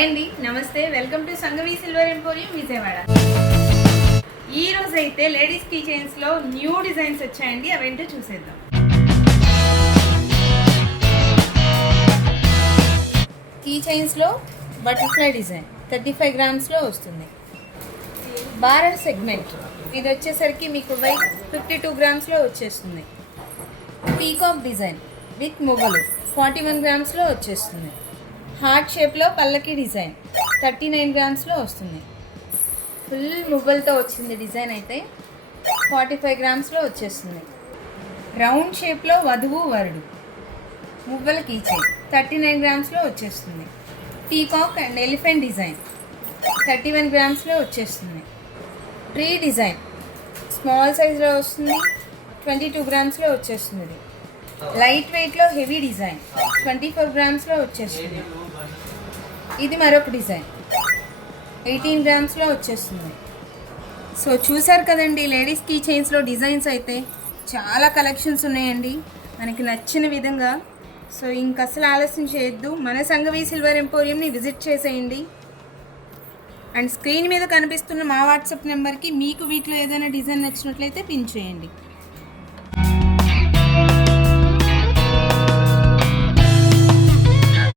Hi అండి, నమస్తే. Welcome to Sangavi silver emporium Vijayawada. ఈ రోజు అయితే లేడీస్ కీ చైన్స్ లో న్యూ డిజైన్స్ వచ్చాయండి. అవేంటో చూసేద్దాం. కీ చైన్స్ లో బటర్ఫ్లై డిజైన్ 35 grams లో వస్తుంది. బారర్ సెగ్మెంట్ ఇది వచ్చేసరికి మీకు వెయిట్ 52 grams లో వచ్చేస్తుంది. పీకాక్ డిజైన్ విత్ మువ్వలు 41 grams లో వచ్చేస్తుంది. హార్ట్ షేప్లో పల్లకి డిజైన్ 39 grams లో వస్తుంది. ఫుల్ మువ్వలతో వచ్చింది డిజైన్ అయితే 45 grams లో వచ్చేస్తుంది. రౌండ్ షేప్లో వధువు వరుడు మువ్వల కీ చైన్ 39 grams లో వచ్చేస్తుంది. Peacock and elephant design 31 grams లో వచ్చేస్తుంది. ట్రీ డిజైన్ స్మాల్ సైజులో వస్తుంది. 22 grams లో వచ్చేస్తుంది. లైట్ వెయిట్లో హెవీ డిజైన్ 24 grams లో వచ్చేస్తుంది. ఇది మరొక డిజైన్ 18 grams లో వచ్చేస్తుంది. సో చూసారు కదండి, లేడీస్ కీ చైన్స్లో డిజైన్స్ అయితే చాలా కలెక్షన్స్ ఉన్నాయండి మనకి నచ్చిన విధంగా. సో ఇంక అసలు ఆలస్యం చేయొద్దు, మన సంగవి సిల్వర్ ఎంపోరియంని విజిట్ చేసేయండి. అండ్ స్క్రీన్ మీద కనిపిస్తున్న మా వాట్సాప్ నెంబర్కి మీకు వీటిలో ఏదైనా డిజైన్ నచ్చినట్లయితే పిన్ చేయండి.